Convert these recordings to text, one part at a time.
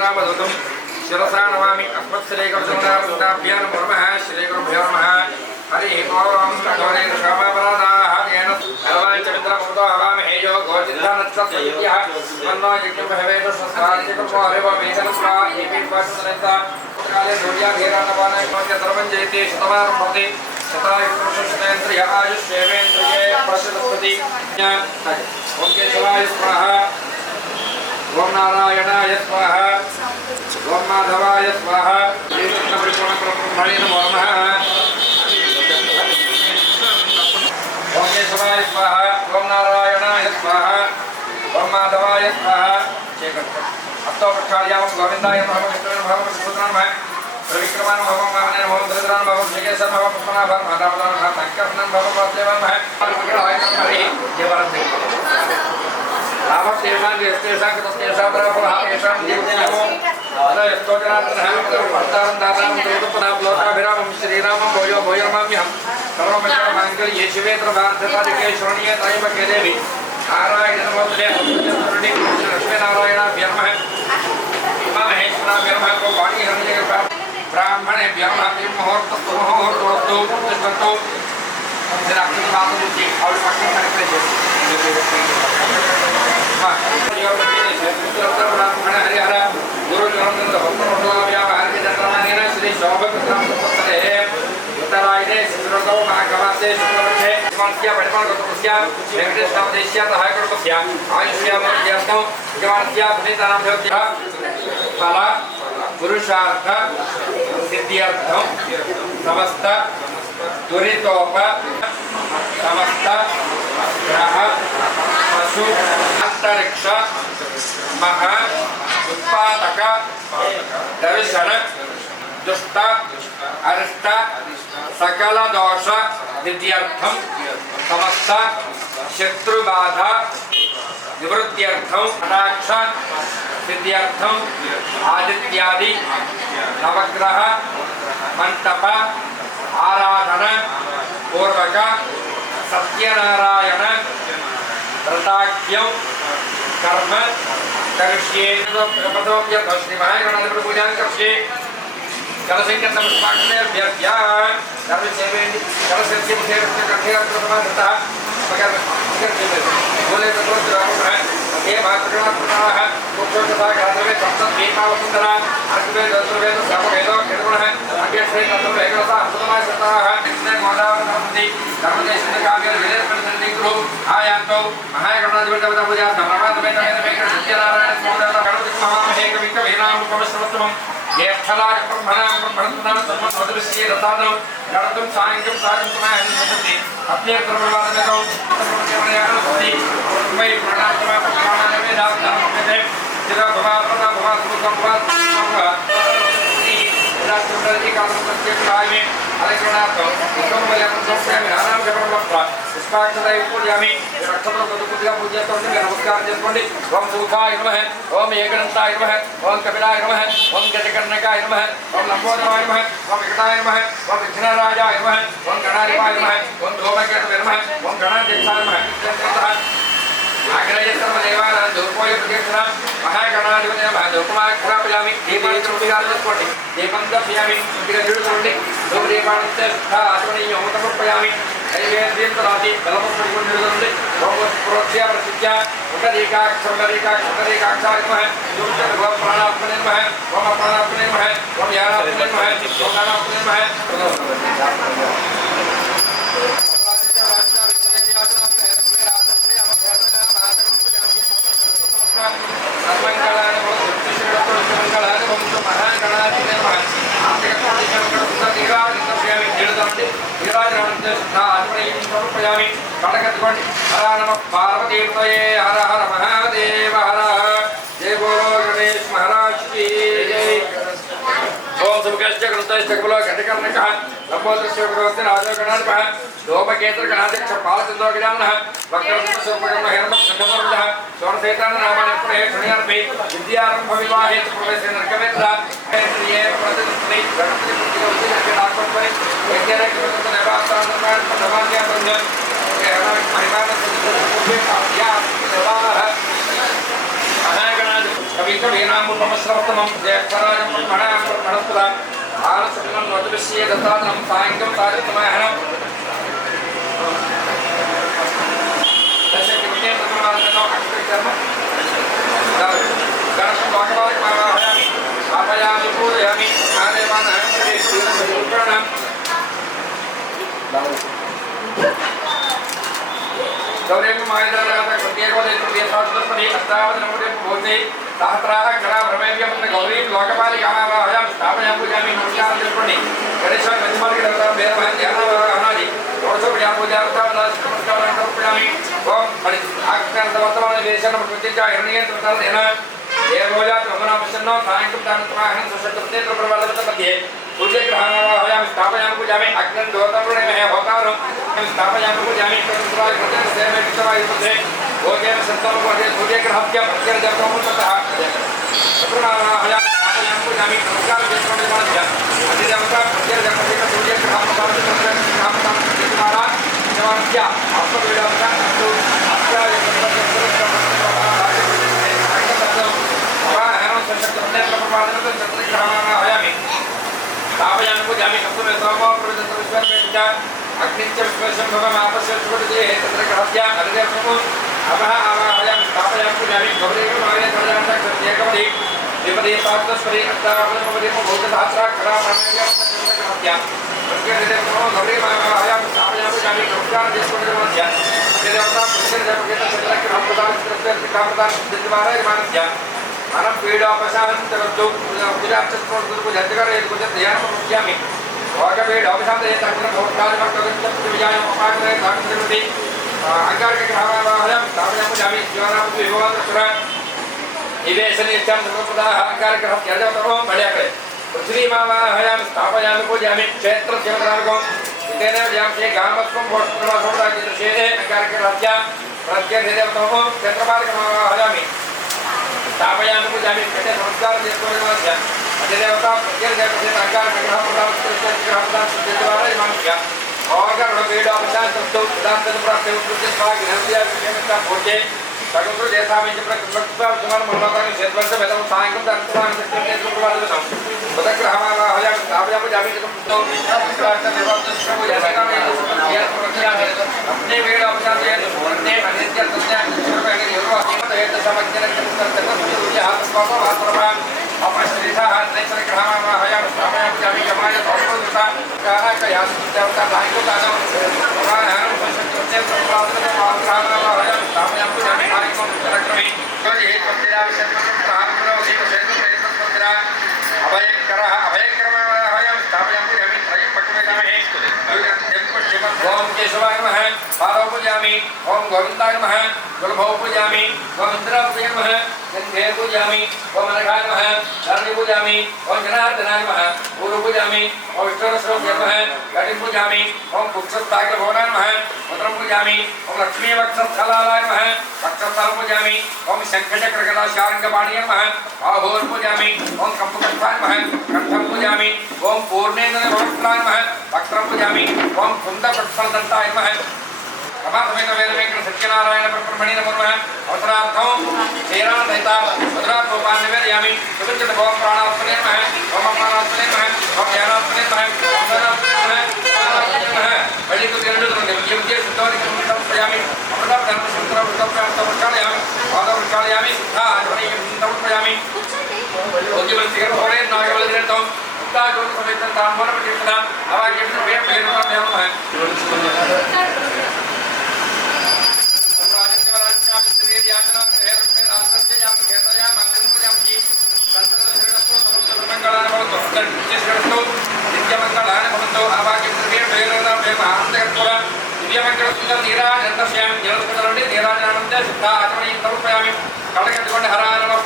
श्रीरामदूतं शिरसा नमामि अस्मत्श्रीगुरुजनार्दनाभ्यां नमः श्रीगुरुभ्यो नमः हरि ओम गौरी क्षमापराधाः येन सर्वाञ्चमित्रमुतो हवामहे यो गोचिन्तानच्छत्वयुज्यः मन्नो यज्ञं भवेत सस्वार्चिकं हरिवो वेदनं स्वा एपित्वाचनन्ता काले सूर्याभिरानवाने सर्वं जयते शतमानं भवति शतायुष्येन्द्रिय आयुष्येवेन्द्रिये प्रचलति ओम केशवाय स्वाहा ओम नारायणाय स्वाहा ओम माधवाय स्वाहा कृष्णपरिपूर्णब्रह्मणे नमो नमः ओम केशवाय स्वाहा ओम नारायणाय स्वाहा ओम माधवाय स्वाहा अस्तो प्रक्षाल्यां गोविंदाय नमः विष्णुवे नमः विष्णुवे नमः त्रिविक्रमाय नमः वामने नमः रुद्राय नमः जगेशाय नमः पद्मनाभाय नमः रामदाय नमः संकर्षणाय नमः वासुदेवाय नमः विग्रहाय नमः हरि देवरते आवतेषां यस्तेषां कृतस्तेषां ब्रह्मः येषां जीवनमो अदयस्तोजनात्मनः वर्तारं दातां देवपदां लोकाभिरामं श्रीरामं भोजो भोजनमाम्यहं सर्वमङ्गलमाङ्गल्ये शिवे सर्वार्थसाधिके शरण्ये त्र्यम्बके देवी नारायण नमोस्तुते नमोस्तुते लक्ष्मीनारायणाभ्यो नमः उमामहेश्वराभ्यो नमः को वाणी हरण्ये ब्राह्मणेभ्यो नमः मुहूर्तस्तु मुहूर्तोस्तु तिष्ठन्तु अक्षरवादमुच्चे और पक्षं करेक्ट ब्राह्मण हरिहर गुरु श्री शोभकृतरे उत्तरायणे शिशुरतौ महाकवासे शुक्लपक्षे हिमांस्या परिमाणगतस्य वेंकटेशनामदेश्या सहायकरूपस्य आयुष्यामर्यास्तौ यमानस्या पुनीतानां भवत्यः फल पुरुषार्थ सिद्ध्यर्थं समस्त दुरितोप समस्त ग्रह पशु अंतरिक्ष महा उत्पादक दर्शन दुष्ट अरिष्ट सकल दोष निवृत्त्यर्थं समस्त शत्रुबाधा निवृत्त्यर्थं कटाक्ष सिद्ध्यर्थं आदित्यादि नवग्रह मंटप आराधना पूर्वक सत्यनारायण व्रताख्यं कर्म करिष्ये श्री महागणाधिपति पूजा करिष्ये कलशंकर नमस्कारने अभ्यर्थ्या धर्मसेवे कलशस्य मुखेरस्य कंठेरप्रथमः मगर बोले तो है ये भागवतः मुख्योपता गाधवे सप्तम दीपावसुंदरा अर्घवे दशवेद सर्ववेदो केतुनः अभ्यक्षे तत्व एकरसा अर्थमाय सताः कृष्ण गोदावरमति धर्मदेशने काव्य विलेपनसन्ति गुरु आयांतो महागणाधिपति पूजा धर्मवादमे तमे सत्यनारायण मोदन गणपति महामहे कविक वीराम उपमश्रवत्तमं ज्येष्ठराज ब्रह्मणां ब्रह्मणनाम सर्वसदृश्ये रतादं गणतं सायंकं सायंकमाय अनुसन्ति अपने प्रभुवादने को प्रभुकेवलयान होति वै प्रणामः प्रणामः दासनामते जिला भवापदा भवासुकंपात राष्ट्रपति का सत्य प्राय में अलगनातो उकंबलयं सोप्यामि नानां जपरवत्वा पुष्पाक्षतै पूजयामि रक्षतो गतपूजा पूज्यतो नमस्कार చేసుకోండి ఓం సూఖాయ నమః ఓం ఏకదంతాయ నమః ఓం కపిలాయ నమః ఓం గజకర్ణకాయ నమః ఓం లంబోదరాయ నమః ఓం వికటాయ నమః ఓం విఘ్నరాజాయ నమః ఓం గణాధిపాయ నమః ఓం ధూమకేతవే నమః ఓం గణాధ్యక్షాయ నమః आग्रह सर्वदेवान धूपोय प्रदक्षिण महागणाधिपति नमः धूपमाघ्रापयामि दीपांतरोपयामि दीपं दर्शयामि दिगजुडुकोण्डि धूपदीपांते आत्मनीय होमतमर्पयामि नैवेद्यं ददाति बलमस्मरिकुण्डिरुदन्ति ओम प्रोक्ष्य प्रसिद्ध्य उदरीकाक्षाय नमः ओम प्राणात्मने नमः ओम अप्राणात्मने नमः ओम यानात्मने नमः ओम गानात्मने नमः पार्वतीपतये हर हर महादेव हर जय बोलो गणेश महाराज की जय ओम सुमुखश्च कृतश्च कुलो घटकर्णकः लंबोदरस्य भगवते राजो गणाधिपः धूमकेतुर गणाध्यक्ष पालचन्द्रो गजाननः वक्रतुण्डस्वरूपकं हेरमः खण्डमरुदः स्वर्णसेताननामानि पुनः क्षणयार्पे विद्यारम्भ विवाहे च प्रवेशे नरकवेन्द्र ये प्रतिष्ठिते गणपति प्रतिष्ठिते नागपत्वरे वैद्यरे कृतं नैवास्तानर्माण प्रथमान्या ब्रह्म महिमान प्रतिष्ठिते या देवाः महागणाधिपः कविकवीनां नमस्कारतमं जयपराजं मणां प्रणतुला आलसकलं नोतविष्ये दत्तानं सायंकं तारितमहनं दशकिमते तमालनो अष्टकर्म गणपं भगवान् स्थापयामि पूजयामि आदेवान् श्रीरङ्गपूर्णं गौरेव मायदाराता प्रत्येकोदे तृतीयशास्त्रपदे अष्टावदनमुदे भवते सहस्राः करा भ्रमेभ्यं गौरीं लोकपालिकामावाहयां स्थापयामि पूजयामि नमस्कारं दर्पणे गणेशं गजमार्गदत्ता वेदमहन्ति अनादि दोषोपया पूजार्थं नमस्कारं समर्पयामि ओम आज्ञार्थवर्तमाने वेशनं प्रतिज्ञा हिरण्येन तृतर्देन देवोजात वमनापसन्नो सायंकं दानत्वाहनं सुषट्तनेत्र प्रवादमध्ये पूज्य ग्रहाणावाहयां स्थापयामि पूजयामि अग्नं दोतपूर्णमहे होतारं स्थापयामि पूजयामि कर्तृत्वाय प्रत्येकसेवे विश्वाय पुत्रे भोजेन सत्तमपदे पूज्य ग्रहस्य प्रत्यर्जकमुतः प्रणामाहयां स्थापयामि पूजयामि नमस्कार देशोनिमानस्य अधिदेवता प्रत्यर्जकमुतः पूज्य ग्रहमुतः ग्रहमुतः जवान्य आत्मवेदांता अस्तु अष्टाय स्थापयामि पूजयामि सप्तमे सोमो प्रविदन्तविश्वमेत्या अग्निश्च विश्वस्य भवमापस्य सुवदे तत्र ग्रहस्य अधिदेवतमो अमः आवाहयामि स्थापयामि पूजयामि गौरीमाय कल्याणं सत्येकवदे विपदे पात्रस्पदे अष्टावदनपदे भूतसहस्राक्षरा ब्रह्मण्यं ग्रहस्य प्रत्येकदेवतमो गौरीमाय स्थापयामि पूजयामि नमस्कारं देशोनिमानस्य अधिदेवता प्रत्येकदेवता सत्यप्रकाप्रदानस्य मानव पीड़ोपशांतरतो पूजार्चस्त्रोत्र जगत्करे कुछ ध्यानं मुख्यामि भोगपीड़ोपशांतये तत्र भोक्तादिमर्कगच्छत्विजायं उपाकरे दानतिरुति अंगारके ग्रहावाहयां स्थापयामि पूजयामि ज्ञानापि विभवतत्र निवेशनित्यं सर्वपदाः अंगारग्रहं त्यजतमो बल्याकरे पृथ्वीमावाहयां स्थापयामि पूजयामि क्षेत्रदेवतार्गो इतेन व्याप्ते गामत्वं भोष्टप्रवासोदाकिदृशेने अंगारग्रहस्य प्रत्येकदेवतमो क्षेत्रमार्गमावाहयामि स्थापयामि पूजयामि कृते नमस्कारं देशोनिमानस्य अधिदेवता प्रत्येकदेवते अङ्गारग्रहप्रदानस्य भोगरुणपीडोपशान्तस्तौ उदात्तप्राप्ते उत्पत्तिस्वागृहस्य विषयमस्य भोजे सगुंसु देशामिञ्च प्रकृत्वासुमान् मनोकानि क्षेत्रस्य वेदं सायंकं दर्शनानि सत्यनेत्रप्रवादनं पदग्रहमावाहयामि स्थापयामि पूजयामि चतुर्थौ राष्ट्रदेवतस्य पूजयामि अपने पीडोपशान्तये सुवर्णे अनित्यस्य ओम केशवाय नमः पादौ पूजयामि ओम गोविंदाय नमः गुरुभौ पूजयामि ओम इंद्राय नमः गंधे पूजयामि ओम अनघाय नमः धरणी पूजयामि ओम जनार्दनाय नमः गुरु पूजयामि ओम विष्णुस्वरूपाय नमः गणि पूजयामि ओम कुक्षस्थाग्रभवनाय नमः रुद्रं पूजयामि ओम लक्ष्मी वक्षस्थलाय नमः वक्षस्थलं पूजयामि ओम शंखचक्रगदाशार्ङ्गपाणिये नमः बाहोर् पूजयामि ओम कम्पकस्थाय नमः कंठं पूजयामि ओम पूर्णेन्द्रभवनाय नमः वक्त्रं पूजयामि ओम कुन्दपक्षदन्ताय नमः रमासमेत वेदवेंकट सत्यनारायण ब्रह्मणे नमो नमः अवसरार्थं श्रीरामदयिता मधुरात्मोपान् निवेदयामि सुविचित भोम प्राणात्मने नमः ओम अपानात्मने नमः ओम ज्ञानात्मने नमः ओम धनात्मने नमः वैदिकज्ञानदुर्गं योग्य शुद्धोदिकं समर्पयामि अमृतं धर्मसूत्रं समर्पयामि पादवृक्षालयामि शुद्धा ध्वनिं समर्पयामि योग्यवल्सिकं होरे नागवल्दिरतं मुक्ता ज्योतिसमेतं ताम्बूलपठितः अवाक्यं सर्वेण प्रेरणा नमः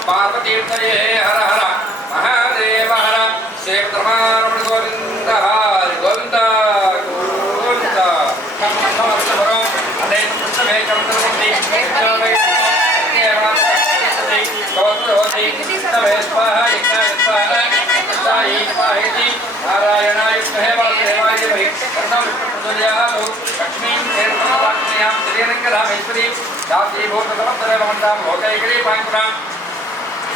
पार्वती हर हर महादेव हर शिव गोविंद गोविंद गोविंद नारायणाय लक्ष्मी श्रीरंगरामेश्वरी दासी भूत समस्तरे भवन्तां भोगैकरी पाङ्कुरां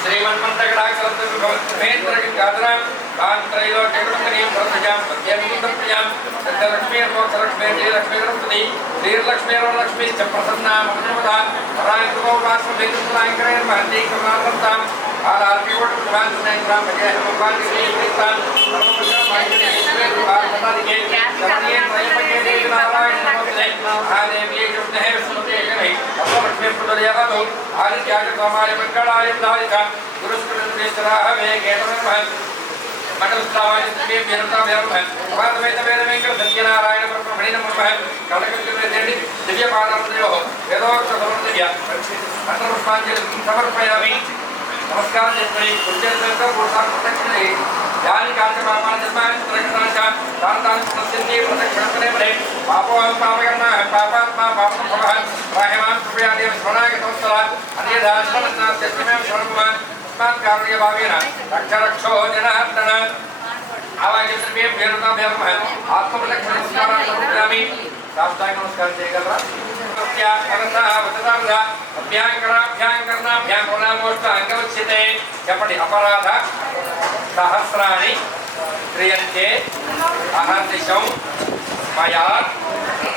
श्रीमन्मन्तकटाक्षरत्वमेन्द्रगात्रां कान्त्रैलोक्यगुणकरीं प्रसजां सत्यमुकुन्दप्रियां सत्यलक्ष्मीर्मोक्षलक्ष्मीर् जयलक्ष्मीर्वती श्रीर्लक्ष्मीर्वरलक्ष्मीश्च प्रसन्ना ममता परायणोपासमेतुलाङ्करेर्महन्ती कमलासत्तां समर्पयामि नमस्कार जय कुंजलका पुरुषा प्रदक्षिणे यानि कार्यक्रमाः जन्मानि प्रकटाशा दातान् प्रसिद्धि प्रदक्षिणे बले पापोहं पापकर्मा पापात्मा पापं भवः राहमान् कृपयादेव स्मरणाय तोस्तरा अन्यथा स्मरणास्य स्वयं शरणं तस्मात् कारुण्यभावेन रक्षरक्षो जनार्दन आवाजस्त्रे भेरता भेरमः आत्मप्रदक्षिणे नमस्कारान् समर्पयामि साष्टांग नमस्कार చేయగలరా सत्या करता वचनार्धा अभ्यांकरणाभ्यांकरणाभ्यांकरणामोष्टांगवच्यते చెప్పండి अपराध सहस्राणि क्रियन्ते अहर्निशं मया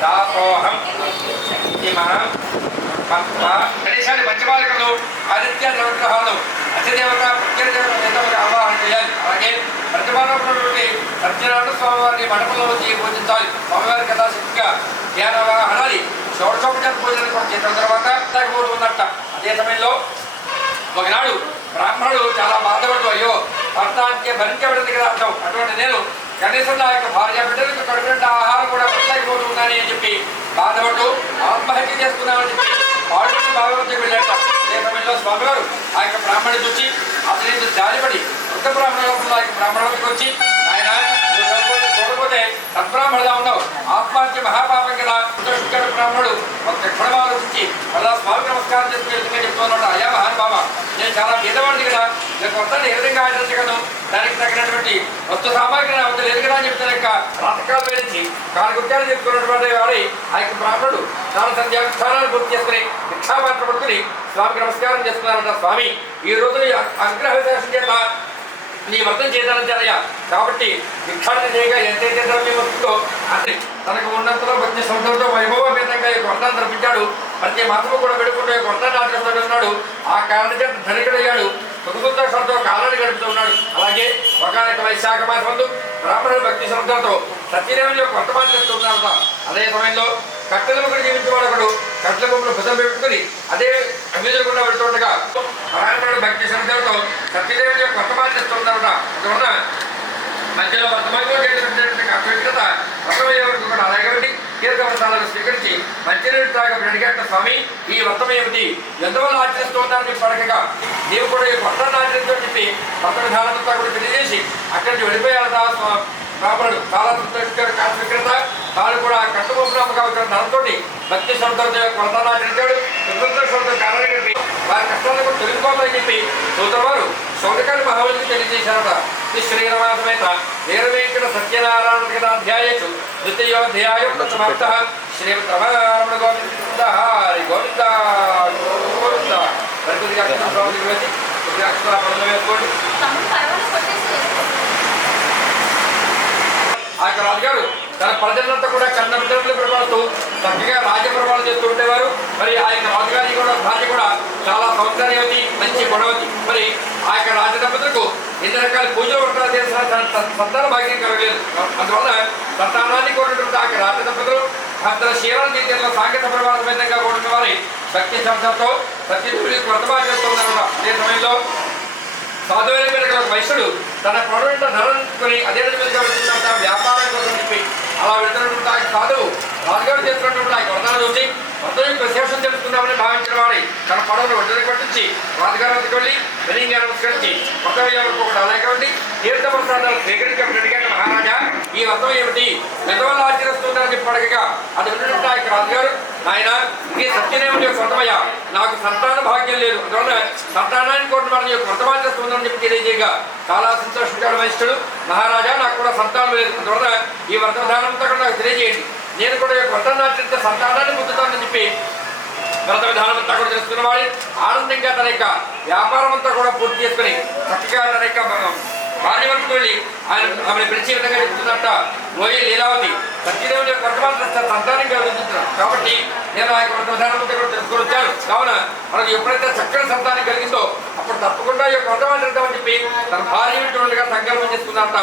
दासोऽहं इमः मत्वा గణేశాన్ని పంచమాలికలు ఆదిత్య నవగ్రహాలు అధిదేవత ప్రత్యేక ఆవాహన చేయాలి. అలాగే ప్రతిమానటువంటి సత్యనారాయణ స్వామివారిని మండపంలో పూజించాలి. స్వామివారి కథాశక్తిగా ధ్యానవాహనాలి షోడశోపచార పూజలు కూడా చేసిన తర్వాత ఉన్నట్ట. అదే సమయంలో ఒకనాడు బ్రాహ్మణుడు చాలా బాధపడుతూ అయ్యో భర్తానికి భరించబడింది కదా అర్థం. అటువంటి నేను కనీసం నా యొక్క భార్య బిడ్డలకు కడుపుంటే ఆహారం కూడా భర్తయిపోతున్నాను అని చెప్పి బాధపడుతూ ఆత్మహత్య చేసుకున్నామని చెప్పి పాడుని భాగవతికి వెళ్ళాట. అదే సమయంలో స్వామివారు ఆ యొక్క బ్రాహ్మణుని చూసి అతని జాలిపడి వృద్ధ బ్రాహ్మణ లోపల ఆ యొక్క బ్రాహ్మణుడికి వచ్చి ఆయన చూడకపోతే సద్బ్రాహ్మణులా ఉండవు, ఆత్మహత్య మహాపాపం కదా. శుద్ధ బ్రాహ్మణుడు ఒక క్షణం ఆలోచించి మళ్ళా స్వామి నమస్కారం చేసుకుని ఎందుకంటే చెప్తూ ఉన్నాడు, అయ్యా మహానుభావ నేను చాలా పేదవాడిని కదా, నేను కొత్తని ఏ విధంగా ఆచరించగలను, దానికి తగినటువంటి వస్తు సామాగ్రి నా వద్ద లేదు కదా అని చెప్తే లెక్క రాతకాలు వేయించి కాలు గుర్తాలు చెప్పుకున్నటువంటి వాడి ఆ యొక్క బ్రాహ్మణుడు చాలా సంధ్యానుష్ఠానాలు పూర్తి చేసుకుని భిక్షాపాత్ర పడుకుని స్వామికి నమస్కారం చేసుకున్నారంట. స్వామి ఈ రోజు అనుగ్రహ విశేషం చేత నీ వ్రతం చేయాలయ్యా, కాబట్టి భిక్షాటన చేయగా ఎంతైతే ద్రవ్యం వస్తుందో అది తనకు ఉన్నంతలో భక్తి శ్రద్ధలతో వైభవపేతంగా ఈ వ్రతాన్ని జరిపించాడు. ప్రతి మాసము కూడా వెడుకుంటూ ఈ వ్రతాన్ని ఆచరిస్తున్నాడు. ఆ కారణ చేత ధనికుడయ్యాడు, సుఖసంతోషంతో కాలాన్ని గడుపుతున్నాడు. అలాగే ఒకనొక వైశాఖ మాసందు బ్రాహ్మణుడు భక్తి శ్రద్ధలతో సత్యదేవుని యొక్క వర్తమానం చేస్తున్నాడట. అదే సమయంలో కట్టెల ముగ్గురు జీవించేవాడు ఒకడు కట్టెల ముగ్గురు భుజం పెట్టుకుని అదే అమ్మిదకుండా వెళుతుండగా బ్రాహ్మణుడు భక్తి శ్రద్ధలతో సత్యదేవుని యొక్క వర్తమానం చేస్తున్నాడట. అందువలన మధ్యలో వర్తమానంలో చేసినటువంటి అపవిత్రత వ్రతమయ్యే వరకు కూడా అలాగే తీర్థవ్రతాలను స్వీకరించి మంచినీరు తాగని అడిగేట. స్వామి ఈ వ్రతం ఏమిటి, ఎందువల్ల ఆచరిస్తున్నారని చెప్పి అడగగా నీవు కూడా ఈ వ్రతాన్ని ఆచరించని చెప్పి వ్రత విధానంతో కూడా తెలియజేసి అక్కడి నుంచి వెళ్ళిపోయాడట. బ్రాహ్మణుడు చాలా సంతోషించాడు. కాల స్వీకృత తాను కూడా కష్టమోపనామగా వచ్చిన ధనంతో భక్తి సంతోషంతో వ్రతాన్ని ఆచరించాడు. సుసంతోషంతో కారణం చెప్పి వారి కష్టాలను కూడా తొలగిపోవాలని చెప్పి సూత్రవారు శౌనకాన్ని మహాబలికి తెలియజేశారట. శ్రీ శ్రీరమాసమేత వీరవేంకట సత్యనారాయణ కథాధ్యాయేషు ద్వితీయోధ్యాయం సమాప్త. శ్రీమద్ రమణ గోవింద హరి గోవింద గోవింద. పరిపూర్తిగా స్వామికి వేసి కొద్దిగా అక్షర పనులు వేసుకోండి. ఆ యొక్క రాజుగారు తన ప్రజలంతా కూడా కన్న బిడ్డలు పరిపాలిస్తూ చక్కగా రాజ్యపరిపాలన చేస్తూ ఉండేవారు. మరి ఆ యొక్క రాజుగారి కూడా భార్య కూడా చాలా సౌందర్యవతి, మంచి గుణవతి. మరి ఆ యొక్క రాజ దంపతులకు ఎన్ని రకాల పూజలు వర్తాలు చేసిన సంతాన భాగ్యం కలగలేదు. అందువల్ల సంతానాన్ని కోరినటువంటి ఆ యొక్క రాజ దంపతులు భద్ర క్షీరాల జీవితంలో సాంకేతిక పరిపాలనంగా కూడిన వారి శక్తి శబ్దంతో సత్యదేవుడికి వర్తమానం చేస్తున్నారు. అదే సమయంలో సాధువైన మీద వైశ్యుడు తన పొడవింట ధరని అదే మీదుగా వెళ్తున్నట్టు వ్యాపారం కోసం చెప్పి అలా వెళ్తున్నటువంటి ఆ సాధువు రాజుగారు చేస్తున్నటువంటి ఆ వ్రతాలు చూసి వ్రతం యొక్క విశేషం తెలుసుకుందామని భావించిన వాడి తన పొడవును ఒడ్డుని పట్టించి రాజుగారి వద్దకు వెళ్ళి వినయంగా నమస్కరించి వ్రత వ్యవహారం కూడా అలాగే ఉండి తీర్థ ప్రసాదాలు స్వీకరించడం అడిగాడు. మహారాజా ఈ వ్రతం ఏమిటి, ఎంతవల్ల ఆచరిస్తుందని చెప్పి అడగగా అది విన్నటువంటి ఆ యొక్క రాజుగారు, ఆయన ఈ సత్యదేవుని యొక్క వ్రతమయ్యా, నాకు సంతాన భాగ్యం లేదు, అందువల్ల సంతానాన్ని కోరిన వారిని యొక్క వ్రతమాచ చేస్తుందని చెప్పి తెలియజేయగా చాలా సంతోషించాడు వైశ్యుడు. మహారాజా నాకు కూడా సంతానం లేదు, అందువల్ల ఈ వ్రత విధానంతో కూడా నాకు తెలియజేయండి, నేను కూడా యొక్క వ్రతాన్ని ఆచరిస్తే సంతానాన్ని పొందుతానని చెప్పి వ్రత విధానం అంతా కూడా తెలుసుకున్న వాడి ఆనందంగా తన యొక్క వ్యాపారం అంతా కూడా పూర్తి చేసుకుని చక్కగా తన యొక్క భార్య వద్దకు వెళ్ళి ఆమెను పిలిచే విధంగా చెప్తున్నట్ట పోయి లీలావతి సత్యదేవుని యొక్క వర్తమాన సంతానం కలిగించుతున్నాను కాబట్టి నేను ఆ యొక్క వ్రత విధానం అంతా కూడా తెలుసుకొని వచ్చాను. కావున మనకు ఎప్పుడైతే చక్కని సంతానం కలిగిందో అప్పుడు తప్పకుండా ఈ యొక్క వ్రతమాన అని చెప్పి తన భార్య వింటుండగా సంకల్పం చేసుకున్నట్ట.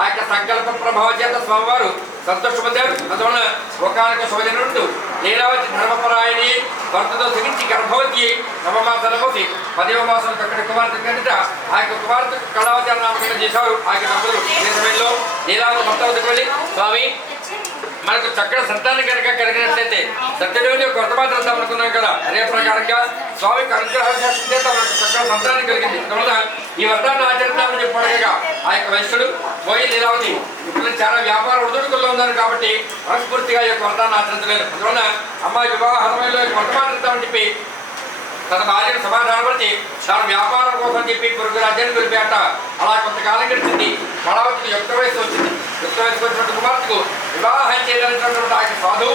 ఆ యొక్క సంకల్ప ప్రభావం చేత స్వామివారు సంతోషపడ్డారు. అందువలన ఒకనొక శుభజనుడు లీలావతి ధర్మపరాయణి భర్తతో సిగించి గర్భవతి నవమాసాల పోసి 10వ మాసం అక్కడ కుమార్తె కంటే ఆ యొక్క కుమార్తె కళావతి అన్న నామకరణం చేశారు. ఆ యొక్క దంపతులు ఈ సమయంలో లీలావతి భర్త వద్దకు వెళ్ళి స్వామి మనకు చక్కటి సంతానం కనుక కలిగినట్లయితే సత్యదేవుని యొక్క వర్తమానం అంతా అనుకున్నాం కదా, అదే ప్రకారంగా స్వామికి అనుగ్రహ చేత మనకు చక్కటి సంతానం కలిగింది. అందువల్ల ఈ వ్రతాన్ని ఆచరిద్దామని చెప్పడగా ఆ యొక్క వైశ్యుడు పోయి లీలావతి ఇప్పుడు చాలా వ్యాపార ఒడిదుడుకుల్లో ఉన్నారు కాబట్టి మనస్ఫూర్తిగా ఈ యొక్క వ్రతాన్ని ఆచరించలేదు. అందువల్ల అమ్మాయి వివాహ సమయంలో వర్తమానం చెప్పి తన భార్యను సమాధానపరిచి తాను వ్యాపారం కోసం చెప్పి పొరుగు రాజ్యాన్ని వెళ్ళిపోయాట. అలా కొంతకాలం గడిచింది. కళావతికి యుక్త వయసు వచ్చింది. యుక్త వయసుకు వచ్చినటువంటి కుమార్తెకు వివాహం చేయదలిచినటువంటి ఆయన సాధు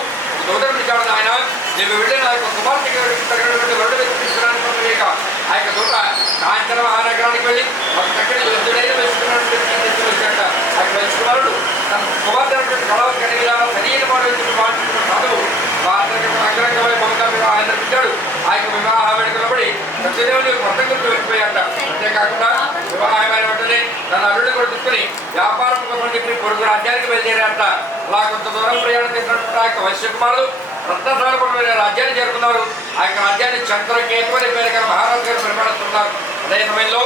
సోదరుడు ఇచ్చాడు. ఆయన నేను వెళ్ళి నా యొక్క కుమార్తెకి తగినటువంటి వరుడు తీసుకురానికి ఆ యొక్క దూత కాంచన మహానగరానికి వెళ్ళి ఒక చక్కటి యుద్ధుడైన వెళ్తున్నటువంటి వచ్చాట. ఆ యొక్క వైశ్వరుడు తన కుమార్తె కళావతి కలిగిన సరైన వాడు సాధువు అంగరంగమై మమతా వివాహం జరిపించాడు. ఆ యొక్క వివాహ వేడుకలో పడి సత్యదేవుని వ్రతం గురించి వెళ్ళిపోయాట. అంతేకాకుండా వివాహమైన వెంటనే తన అల్లుడిని కూడా తీసుకుని వ్యాపారం కోసం చెప్పి పొరుగు రాజ్యానికి బయలుదేరాట. అలా కొంత దూరం ప్రయాణం చేసినటువంటి ఆ యొక్క వైశ్యకుమారులు రత్నసారపరమైన రాజ్యాన్ని చేరుకున్నారు. ఆ యొక్క రాజ్యాన్ని చంద్రకేతు అనే పేరు గారు మహారాజు గారు పరిపాలిస్తున్నారు. అదే సమయంలో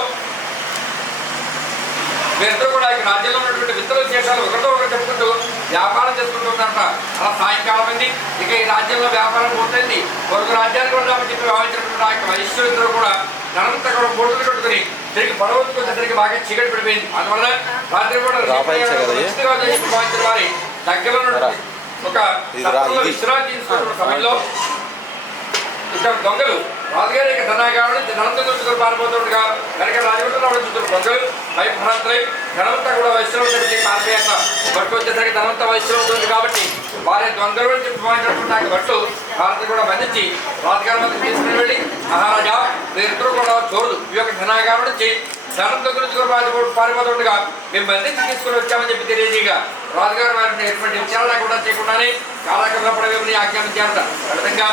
వీరిద్దరూ కూడా ఈ రాజ్యంలో ఉన్నటువంటి విత్తన విశేషాలు ఒకరితో ఒకరు చెప్పుకుంటూ వ్యాపారం చేసుకుంటున్నారట. అలా సాయంకాలం అయింది. ఇక ఈ రాజ్యంలో వ్యాపారం పూర్తయింది. పొరుగు రాజ్యానికి వెళ్దామని చెప్పి భావించినటువంటి ఆ యొక్క వైశ్యులిద్దరూ కూడా ధనంతా కూడా బోటులు కట్టుకుని తిరిగి పడవకు వచ్చేసరికి బాగా చీకటి పడిపోయింది. అందువల్ల రాత్రి కూడా భావించిన వారి దగ్గరలో ఉన్నటువంటి ఒక విశ్రాంతి తీసుకున్న సమయంలో ఇక్కడ దొంగలు రాజుగారి యొక్క ధనాగారుడు ధనంతో చూసుకొని పారిపోతుండగా కనుక రాజగుండంలో చూస్తున్న దొంగలు భయభ్రాంతులై ధనంతా కూడా వైశ్యం చెప్పి పారిపోయాక బట్టు వచ్చేసరికి ధనంతా వైశ్యం ఉంటుంది కాబట్టి వారి దొంగలు అని చెప్పి భావించినటువంటి ఆయన బట్టు భారతి కూడా బంధించి రాజుగారి మధ్య తీసుకుని వెళ్ళి మహారాజా వీరిద్దరూ కూడా చోరుదు ఈ యొక్క ధనాగారుడు నుంచి ధనంతో గురించి పారిపోతుండగా మేము బంధించి తీసుకుని వచ్చామని చెప్పి తెలియజేయగా రాజుగారు వారిని ఎటువంటి విచారణ కూడా చేయకుండానే కాలక్రమంలో పడవేమని ఆజ్ఞాపించారట. ఆ విధంగా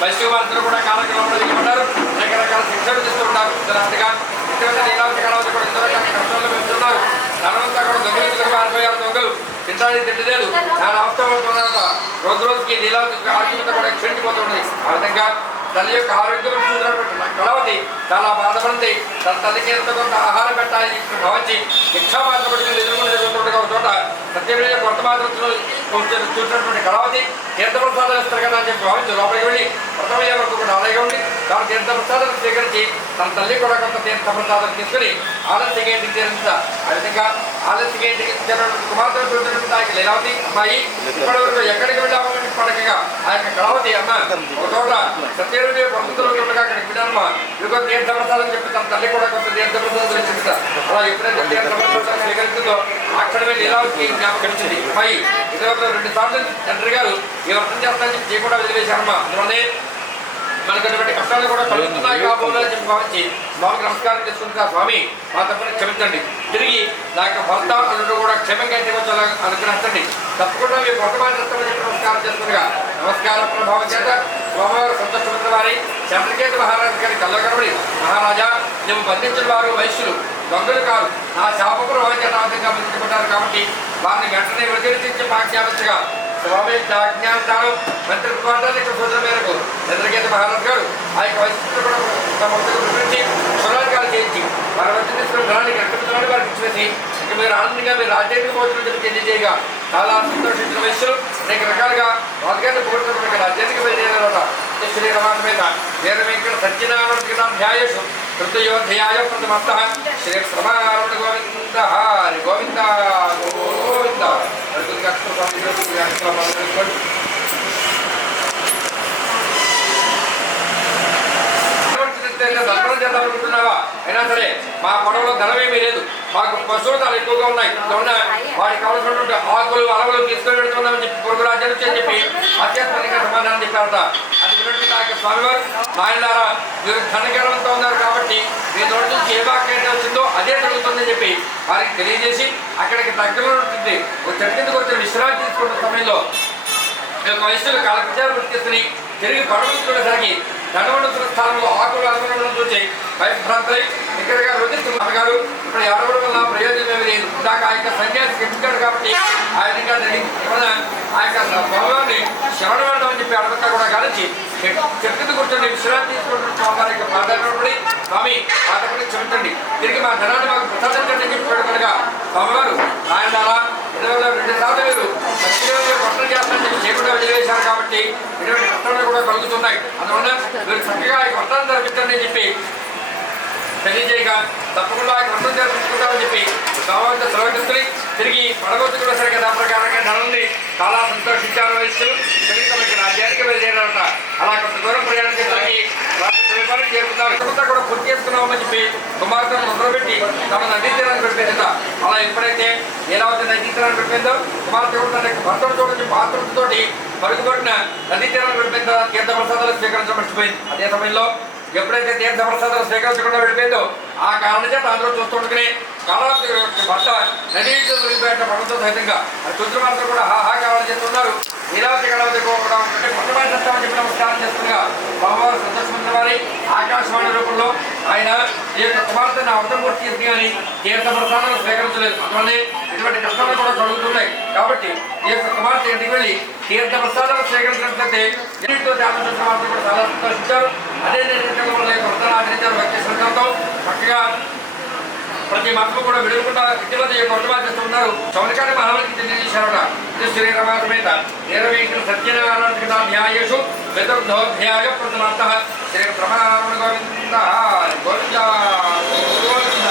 వైశ్యవార్తలు కూడా కాలక్రమంలో దిగుతున్నారు. రకరకాల శిక్షలు చేస్తుంటారు. అంతగా లీలావతి కళావతి కూడా ఎంతో రకాల కష్టాలు పెడుతున్నారు. ధనమంతా కూడా దొంగలు పారిపోయారు. దొంగలు తింటానికి తిండిలేదు. చాలా అవస్థపడుతున్నారు. రోజు రోజుకి లీలావతి ఆరోగ్యంతో కూడా క్షీణించిపోతుంది. ఆ విధంగా తల్లి యొక్క ఆరోగ్యం చూసినటువంటి కళావతి చాలా బాధపడింది. తన తల్లికి ఎంతో కొంత ఆహారం పెట్టాలని భావించి భిక్షామాత్రపడికి ఎదుర్కొని జరుగుతుండగా ఒక చోట సత్యదేవుని యొక్క వర్తమానంలో చూసినటువంటి కళావతి తీర్థప్రసాదాలు ఇస్తారు కదా అని చెప్పి భావించి లోపలికి వెళ్ళి వ్రతమయ్యే వరకు కూడా అలాగే ఉండి తాను తీర్థప్రసాదాలు స్వీకరించి తన తల్లి కూడా కొంత తీర్థప్రసాదాలు తీసుకుని ఆలస్యంగా ఇంటికి చేరిందా. ఆ విధంగా ఆలస్యంగా ఇంటికి చేరినటువంటి కుమార్తెను చూసినటువంటి ఆ యొక్క లీలావతి అమ్మాయి ఇప్పటి వరకు ఎక్కడికి వెళ్ళామని పడకగా ఆ యొక్క కళావతి అమ్మ ఒక చోట సత్యదేవుని పంతులు ఉండగా అక్కడికి వెళ్ళామా ఇదిగో తీర్థప్రసాదం చెప్పి తన తల్లి కూడా కొంత తీర్థప్రసాదాలు చెప్తా. అలా ఎప్పుడైతే తీర్థప్రసాదాలు స్వీకరిస్తుందో అక్కడమే లీలావతికి జ్ఞాపకం వచ్చింది. అమ్మాయి ఇదివరకు 2 సార్లు తండ్రి గారు ఈ వ్రతం చేస్తానని చెప్పి చేయకుండా వదిలివేశారమ్మా. అందువల్లనే మనకు అటువంటి కష్టాలు కూడా కలుగుతున్నాయి కాబోలని చెప్పి భావించి స్వామికి నమస్కారం చేసుకుంటా. స్వామి మా తప్పని క్షమించండి. తిరిగి నా యొక్క భర్త అల్లుడు కూడా క్షేమంగా ఇంటికి వచ్చేలా అనుగ్రహించండి. తప్పకుండా మీ వర్తమానం చెప్పి నమస్కారం చేసుకునిగా నమస్కార ప్రభావం చేత స్వామివారు సంతోషమైన వారి చంద్రకేత మహారాజు గారి కళ్ళగడబడి మహారాజా నువ్వు బంధించిన వారు వైశ్యులు దొంగలు కాదు. నా శాప ప్రభావం చేత ఆర్థికంగా బంధించబడ్డారు కాబట్టి వారిని వెంటనే విడిచి ఆజ్ఞాపించగా స్వామి ఆజ్ఞానుసారం మంత్రి కుమార్తెలు ఇక్కడ సూచన మేరకు చంద్రకేత మహారాజు గారు ఆ యొక్క వైశ్యులు కూడా తమ వద్దకు పిలిపించి స్వరాధికారులు చేయించి వారి వద్ద తీసుకున్న ధనానికి రక్షించడానికి వారికి ఇచ్చివేసి ఇక మీరు ఆనందంగా మీరు రాజ్యానికి పోతున్నట్టు చెప్పి తెలియజేయగా చాలా సంతోషించిన వైశ్యులు అనేక రకాలుగా రాజుగారిని పోగొట్టుకున్న రాజ్యానికి బయలుదేరారట. శ్రీ రమాత్మేత వేద వెంకట సత్యనారాయణాధ్యాయేషు కృతయోధ్యాయ ప్రథమస్థ శ్రీ రమారమణ గోవింద హరి గోవింద గోవింద. దర్శనం చేద్దామనుకుంటున్నావా? అయినా సరే మా పొడవలో ధనమేమీ లేదు. మాకు పశువులు చాలా ఎక్కువగా ఉన్నాయి. అందువల్ల వారికి కావాల్సినటువంటి ఆకులు అలవలు తీసుకొని పెడుతున్నామని చెప్పి పొరుగు రాజ్యం నుంచి అని చెప్పి అత్యధికంగా సమాధానం చెప్పారట. అది విన్నట్టు స్వామివారు నాయనలారా మీరు ధనగర్వంతో ఉన్నారు కాబట్టి మీ నోటి నుంచి ఏ వాక్యం వచ్చిందో అదే జరుగుతుందని చెప్పి వారికి తెలియజేసి అక్కడికి దగ్గరలో ఉంటుంది ఒక చెట్టు కిందకు వచ్చి విశ్రాంతి తీసుకున్న సమయంలో వయస్సులు కాలకృత్యాలు తీసుకుని తిరిగి పడవలసి ధనవంతుల స్థానంలో ఆకులు అనుగుణం చూసి భయభ్రాంతులై దగ్గరగా గారు ఇక్కడ ఎవరి వల్ల ప్రయోజనం ఏమి లేదు ఇందాక ఆ యొక్క సన్యాసి చెప్తాడు కాబట్టి ఆ విధంగా ఆ యొక్క భగవాన్ని శరణం అని చెప్పి అడగంతా కూడా కలిసి చెట్టు కూర్చొని విశ్రాంతి తీసుకుంటున్న స్వామివారి యొక్క పాదాలపడి స్వామి పాతపడి క్షమించండి తిరిగి మా ధనాన్ని మాకు ప్రసాదించండి అని చెప్పాడు కనుక స్వామివారు ఆయన 2 సార్లు మీరు పట్టణం చేస్తారని చెప్పి చేయకుండా వదిలేశారు కాబట్టి ఇటువంటి కష్టాలు కూడా కలుగుతున్నాయి అందువల్ల మీరు చక్కగా ఈ వ్రతాన్ని జరిపించండి అని చెప్పి తెలియజేయగా తప్పకుండా ఆ వ్రతం జరిపించుకుంటామని చెప్పి స్వామివారితో సెలవుని తిరిగి పడగొచ్చు కూడా సరిగ్గా దాని ప్రకారంగా ధనండి చాలా సంతోషించారు వయస్సులు తిరిగి తమకి రాజ్యానికి వెళ్ళేదారట అలా కొంత దూరం ప్రయాణం చేయడానికి వ్యాపారం చేరుకున్నారు కూడా పూర్తి చేసుకున్నామని చెప్పి కుమార్తెను మొదలుపెట్టి తమ నదీ తీరాన్ని పెట్టేదట అలా ఎప్పుడైతే ఏలావతి నదీ తీరాన్ని పెట్టిందో కుమార్తె కూడా తన భర్తను చూడండి పాత్రతోటి పరుగుబడిన నదీ తీరాన్ని పెట్టిన తీర్థ ప్రసాదాలు స్వీకరించడం మర్చిపోయింది అదే సమయంలో ఎప్పుడైతే తీర్థ ప్రసాదాలు స్వీకరించకుండా వెళ్ళిపోయిందో ఆ కారణం చేత అందరూ చూస్తుండగానే కాళావతి భర్త నదీ వెళ్ళిపోయేట పడంతో సహితంగా రుద్రమాత కూడా హాహా కావాలని చెప్తున్నారు నీలావతి కళావతి కూడా అంటే మొట్టమొదటి సత్తామని చెప్పి నమస్కారం చేస్తుండగా బాబావారు సంతోషమైన వారి ఆకాశవాణి రూపంలో ఆయన ఈ యొక్క కుమార్తెను అవతం పూర్తి చేసి కానీ తీర్థ ప్రసాదాలు స్వీకరించలేదు అందువల్లే ఇటువంటి కష్టాలు కూడా కలుగుతున్నాయి కాబట్టి ఈ యొక్క కుమార్తె ఇంటికి వెళ్ళి తీర్థ ప్రసాదాలు స్వీకరించినట్లయితే ఇంటితో ధ్యానం చేసిన వారితో కూడా చాలా సంతోషించారు అదే నిర్ణయం వల్ల వ్రతాన్ని ఆచరించారు భక్తి శ్రద్ధలతో చక్కగా ప్రతి మతము కూడా విడుకుండా ఇటీవల కొట్టుబా చేస్తున్నారు చౌనకాని మహామునికి తెలియజేశారట శ్రీరమాతమేత 20 సత్యనారాయణ న్యాయేషు వేదోధ్యాయ ప్రథమాంత శ్రీ బ్రహ్మనారాయణ గోవింద గోవింద గోవింద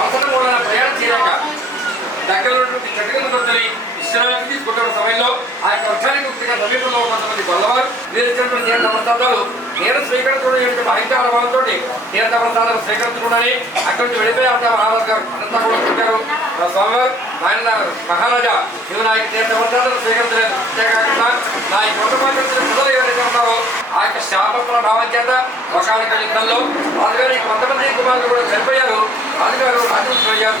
అవసరం కూడా ప్రయాణం చేయక దగ్గర నుండి చెట్టుగా కొడుతుంది విశ్రాంతి తీసుకుంటున్న సమయంలో ఆ యొక్క వృక్షానికి ముఖ్యంగా సమీపంలో కొంతమంది గొల్లవారు వీరిచ్చినటువంటి తీర్థ ప్రసాదాలు నేను స్వీకరించడం ఏమిటి అహింసా అనుభవంతో తీర్థ ప్రసాదాలు స్వీకరించకుండానే అక్కడి నుంచి వెళ్ళిపోయి అంతా మహారాజు గారు అంతా కూడా చెప్పారు స్వామివారు ఆయన మహారాజా నువ్వు నా యొక్క తీర్థ ప్రసాదాలు స్వీకరించలేదు అంతేకాకుండా నా ఈ కుటుంబానికి ప్రజలు ఎవరైతే ఉన్నారో ఆ యొక్క శాప ప్రభావం చేత ఒకనొక యుద్ధంలో రాజుగారి కొంతమంది కుమారులు కూడా చనిపోయారు రాజుగారు రాజుపోయారు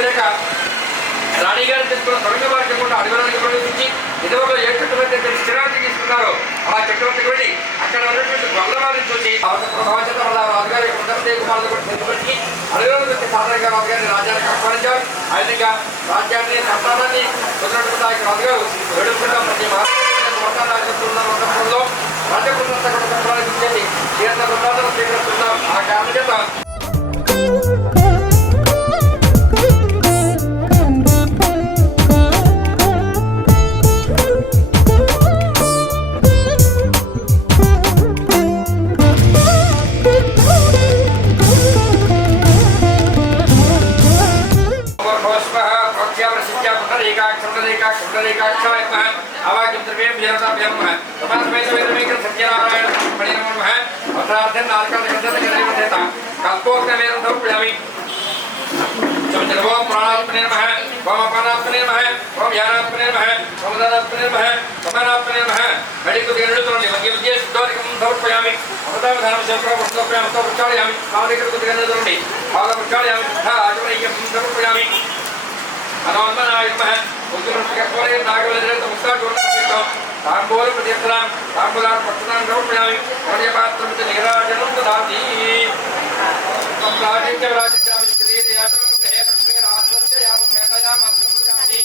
లేక రాణిగారు తీసుకున్న సొరంగ మార్గం కూడా అడగడానికి ప్రవేశించి ఇదివరకు ఏ చక్రవర్తి విశ్రాంతి తీసుకున్నారో ఆ చక్రవర్తికి వెళ్ళి అక్కడ ఉన్నటువంటి గొల్లవారిని చూసి ప్రభావిత వల్ల రాజుగారి కొంతమంది కుమారులు కూడా చనిపోయి అడగడానికి వచ్చి సాధారణంగా రాజుగారిని రాజ్యానికి ఆహ్వానించారు ఆ విధంగా రాజ్యాన్ని సంతానాన్ని కుదిరినటువంటి ఆ రాజుగారు వేడుకుంటా ప్రతి రాజకీయంలో రాజ్యకులంతా ఇచ్చేది తీర్థ ప్రసాదాలు స్వీకరిస్తున్నారు ఆ కారణం చేత आवाक्यं द्रव्यं विजयताभ्यं समासमेत वेदमेकं सत्यनारायण ब्रह्मणे नमः अत्रार्थं नारकादगन्धतकरेवतेता कल्पोक्तमेनं समर्पयामि चमचनवो प्राणात्मने नमः वामपानात्मने नमः वाम ध्यानात्मने नमः वामदानात्मने नमः समानात्मने नमः मेडिकुदिगन्धतोनि मध्यमध्ये शुद्धोदिकं समर्पयामि अमृतावधानं समर्पयामि प्रक्षालयामि कामनिकृतगन्धतोनि पादप्रक्षालयामि तथा आचमनीयं समर्पयामि अनोन्मनाय नमः उद्गमस्कर्पणे नागवलजरत मुक्ताटोर्णं ताम्बूलं प्रतीर्थनां ताम्बूलान् पक्षणां समर्पयामि वर्यपात्रं निराजनं ददाति राजित्यामि श्रीयातनं गृहे लक्ष्मी राजस्य याम खेतायाम् अधर्मजामि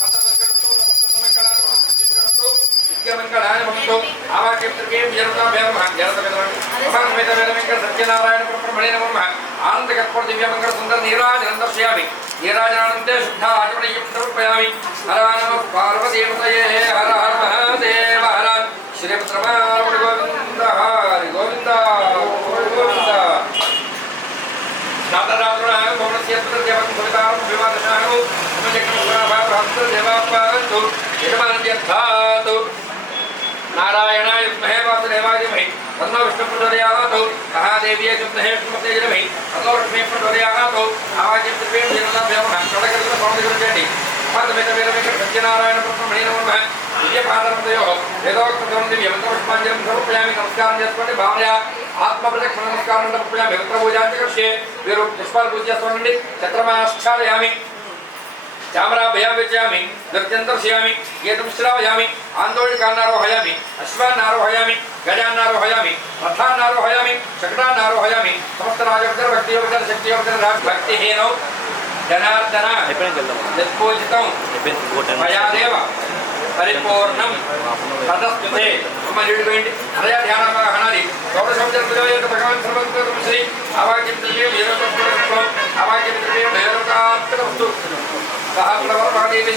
ततदर्गणस्तु समस्तमङ्गलानि भवन्तु नित्यमङ्गलानि भवन्तु आवाक्यं त्रिवें जरताभ्यां जरतवेदमेकं सत्यनारायण ब्रह्मणे नमः आनन्दकर्पूर दिव्यमङ्गल सुन्दर नीराजनं दर्शयामि नीराजनानन्ते शुद्ध आचमनीयं समर्पयामि हर नमः पार्वतीपतये हर हर महादेव हर श्रीपुत्रमारुण गोविन्द हरि गोविन्द गोविन्द दातरात्मनः भवनस्य पुत्रदेवं भवितां विवादशाहो देवापान्तु यजमानत्यर्थात् नारायणाय विद्महे वासुदेवाय धीमहि तन्नो विष्णुः प्रचोदयात् महादेव्यै विद्महे विष्णुपत्यै धीमहि तन्नो लक्ष्मीः प्रचोदयात् आवाक्यं त्रिवें जरताभ्यां कडकर्कण स्वामी మాధవేత వీరవేంకట సత్యనారాయణ బ్రహ్మణే నమః విజయపాదరమదయోః వేదోక్తం దివ్యమంత్రపుష్పాంజలిం సమర్పయామి నమస్కారం చేసుకోండి భార్య ఆత్మ ప్రదక్షిణ నమస్కారం సమర్పయామి మిత్ర పూజాంచకర్షే వీరు పుష్పాలు పూజ చేసుకోండి చక్రమాక్షాలయామి चामराभयामि नृत्यंतर्शयामि गीतं श्रावयामि आंदोलिकानारोहयामि अश्वानारोहयामि गजानारोहयामि रथानारोहयामि शकटानारोहयामि समस्त राजवचन भक्तियोगचन शक्तियोगचन भक्तिहीनौ जनार्दन यत्पूजितं मयादेव परिपूर्णं तदस्तुते मम निडुगोयिंडि हृदय ध्यानवाहनादि गौरशब्दर्पयोयत भगवान् सर्वत्र श्री आवाक्यं त्रिवेद वेदोक्तं आवाक्यं त्रिवेद वेदोक्तं महादेवी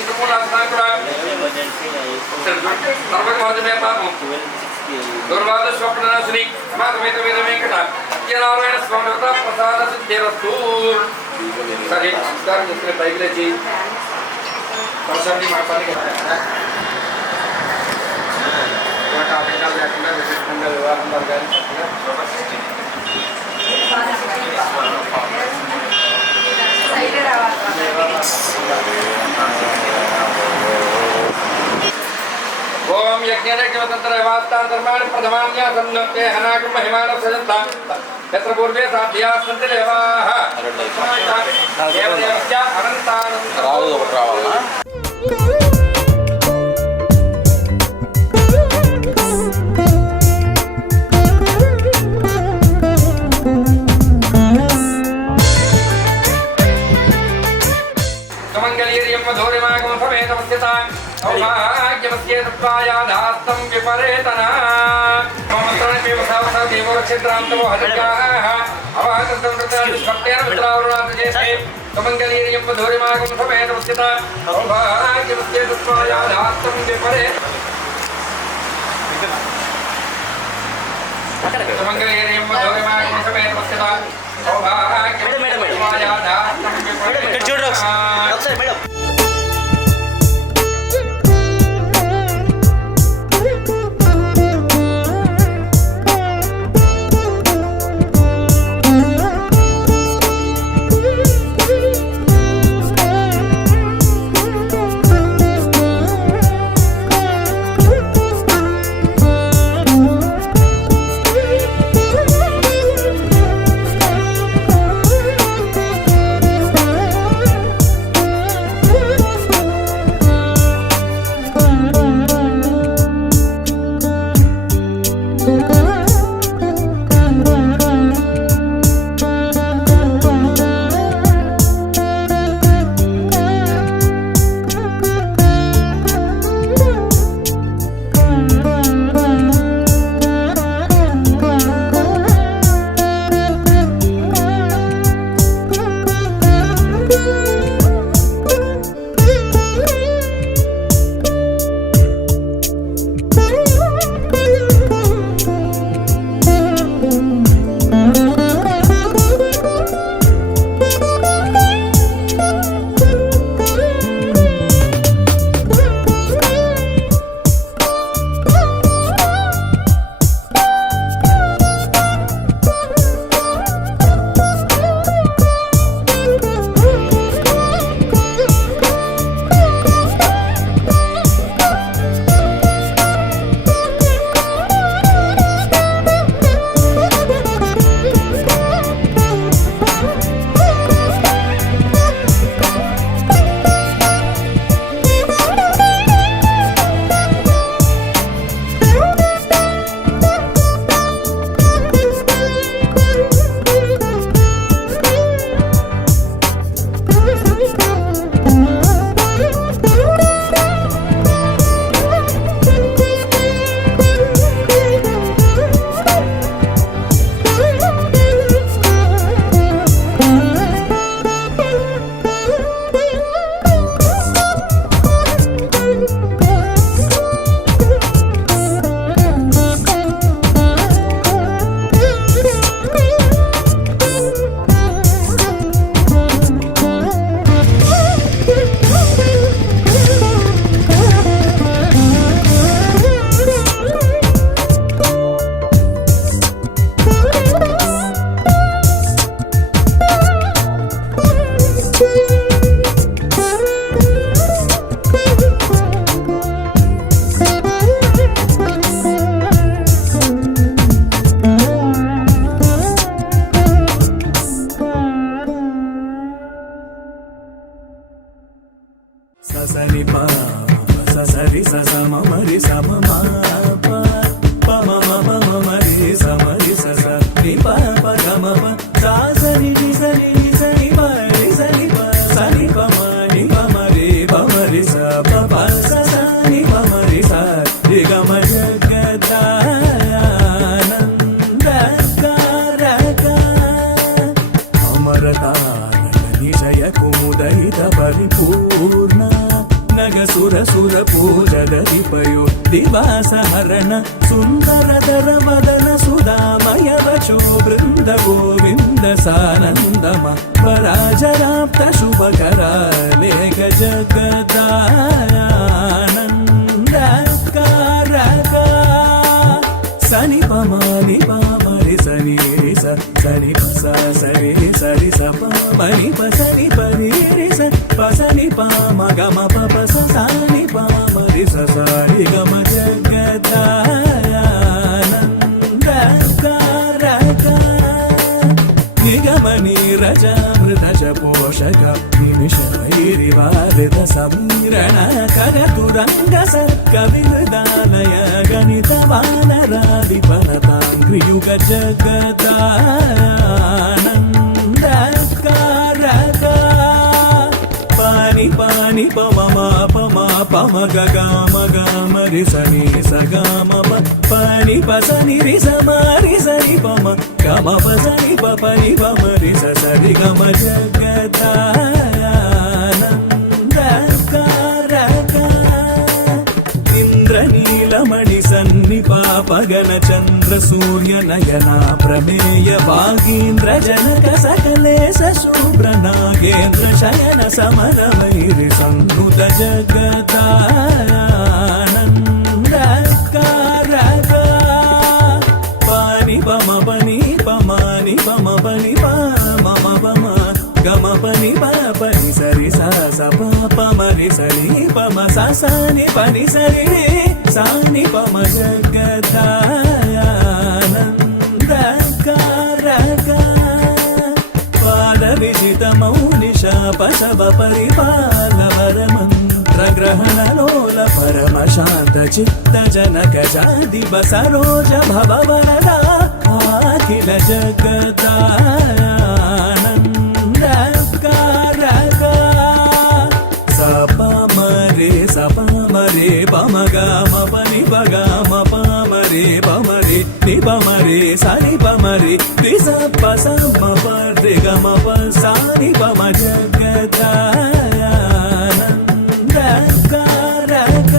दुर्वाद स्वप्ननाशिनी माधवेत वीरवेंकट सत्यनारायण स्वामी प्रसाद सिद्धिरस्तु सर नमस्कार जिसने पहले जी प्रसन्नी माता ने ओम यज्ञेनज्ञतंत्र वास्तांतर्माण प्रथमान्या सन्नते हनाकं महिमानं सजन्ता यत्र पूर्वे साध्या सन्ति देवाः देवदेवस्य अनन्तानन्द रावु रावल्ना कमंगलीर्यं मधुरिमागम समेतमस्यता औभाग्यमस्ये तत्त्वायाधास्तं विपरेतना ममन्त्रणं वसावसा देवो रक्षित्रान्तमो हरिकाः अवाहतं सप्तेन मित्रावरुणातजेते कमंगलीर्यं मधुरिमागम समेतमस्यता औभाग्यमस्ये तत्त्वायाधास्तं कमंगलीर्यं मधुरिमागम समेतमस्यता औभाग्यमस्ये तत्त्वायाधास्तं विपरेतना ದಿವಾಸ ಹರಣ ಸುಂದರದರ ಮದನ ಸುಧಾಮಯ ವಚೋ ಬೃಂದ ಗೋವಿಂದ ಸಾನಂದಮ ಪರಾಜರಾಪ್ತ ಶುಭಕರ ಲೇಖ ಜಗದಾನಂದ ಕಾರಕ ಸನಿ ಪಮನಿ ಪಮರಿ ಸನಿ ಸ ಸನಿ ಪಸ ಸರಿ ಸರಿ ಸ ಪಮನಿ ಪಸನಿ ಪರಿ ಸ ಪಸನಿ ಪಮ ಗಮ ಪಸ ಸನಿ ಪಮರಿ ಸ ಸರಿ ಗಮ ಜಗದಾನಂದ ಕಾರಕ ನಿಗಮ ನೀರಜಾಮೃತ ಚ ಪೋಷಕ ನಿಮಿಷ ವೈರಿವಾರಿತ ಸಮೀರಣ ಕರತುರಂಗ ಸರ್ಕ ವಿರುದಾಲಯ ಗಣಿತ ವಾನರಾಧಿಪನತಾಂಗ್ರಿಯುಗ ಜಗದಾನಂದ ಕಾರಕ ಪಾನಿ ಪಾನಿ ಪಮ ಪಮ ಪಮ ಗಮ ಗಮ ರಿ ಸನಿ ಸ ಗಮ ಪನಿ ಪಸನಿ ರಿ ಸರಿ ಸರಿ ಪಮ ಗಮ ಪಸನಿ ಪನಿ ಪಮ ರಿ ಸರಿ ಗಮ ಜಗದಾನಂದ ಕಾರಕ ಇಂದ್ರನೀಲಮಣಿ ಸನ್ನಿಪಾಪಗನ ಚಂದ್ರ ಸೂರ್ಯ ನಯನ ಪ್ರಮೇಯ ಭಾಗೀಂದ್ರ ಜನಕ ಸಕಲೇಶ ಶುಭ್ರ ನಾಗೇಂದ್ರ ಶಯನ ಸಮರ ವೈರಿ ಸಂನುತ ಜಗದಾನಂದ ಕಾರಕ ಪಾನಿ ಪಮ ಪನಿ ಪಮಾನಿ ಪಮ ಪನಿ ಪಮ ಪಮ ಗಮ ಪನಿ ಪನಿ ಸರಿ ಸ ಪಮರಿ ಸರಿ ಪಮ ಸನಿ ಪನಿ ಸರಿ ಸಾನಿ ಪಮ ಜಗದಾನಂದ ಕಾರಕ ಪಾದ ವಿಜಿತ ಮೌನಿ ಶಾಪ ಶವ ಪರಿಪಾಲವರ ಮಂತ್ರ ಗ್ರಹಣ ಲೋಲ ಪರಮ ಶಾಂತ ಚಿತ್ತ ಜನಕ ಜಾದಿವ ಸರೋಜ ಭವವರದ ಅಖಿಲ ಜಗದಾನಂದ ಕಾರಕ ಸಪಮರೆ ಪಮ ಗಮ ಪನಿ ಪಗಮ ಪಮರೆ ಪಮರೆ ನಿ ಪಮರೆ ಸನಿ ಪಮರೆ ರಿಸ ಪಸ ಪರ್ರೆ ಗಮ ಪ ಸಾನಿ ಪಮ ಜಗದಾನಂದ ಕಾರಕ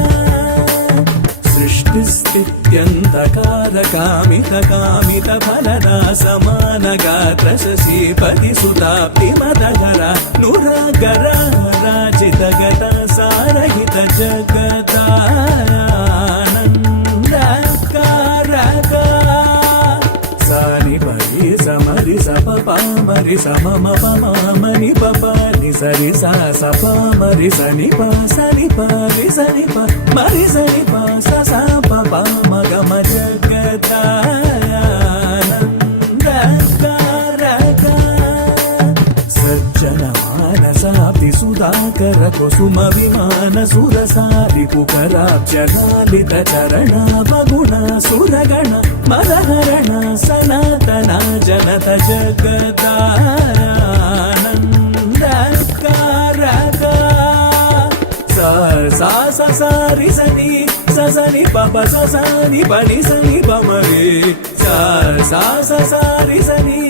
ಸೃಷ್ಟಿಸ್ಥಿತ್ಯಂತಕಾರ ಕಾಮಿತ ಕಾಮಿತ ಫಲದ ಸಮಾನ ಗಾತ್ರ ಶಶಿಪತಿ ಸುತಾಪ್ತಿ ಮದಗರ ನುರಗರ ರಾಜಿತ ಗತ ಸಾರಹಿತ ಜಗದಾನಂದ ಕಾರಕ ಸಾನಿ ಪರಿ ಸಮರಿ ಸಪ ಪಾಮರಿ ಸಮಮ ಪಮನಿ ಪಪನಿ ಸರಿ ಸ ಸಪ ಮರಿ ಸನಿ ಪ ಸನಿ ಪರಿ ಸನಿ ಪ ಮರಿ ಸನಿ ಪ ಸ ಪ ಮಗ ಮ ಜಗದಾನಂದ ಕಾರಕ ಸಜ್ಜನ ಮಾನಸಾಪಿ ಸುಧಾಕರ ಕುಸುಮ ವಿಮಾನ ಸುರಸಾರಿ ಪುಕರಾಬ್ಜ ಲಾಲಿತ ಚರಣ ಮಗುಣ ಸುರಗಣ ಮದಹರಣ ಸನಾತನ ಜನತ ಜಗದಾನಂದ ಕಾರಕ ಸಾರಿ ಸನಿ ಸನಿ ಪಪ ಸನಿ ಪನಿ ಸನಿ ಪಮರೆ ಸಾರಿ ಸನಿ